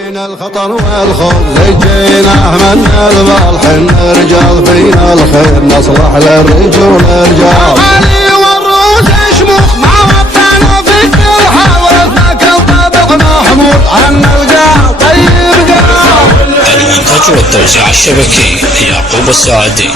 الخطر والخوف لجينا من البال حنا رجال فينا الخير نصلح للرجول رجال علي والروس شموخ مع وطننا في كل حال ذاك الطابع محمود عن القاع طيب قاع. الانتاج والتوزيع الشبكي يعقوب السعدي.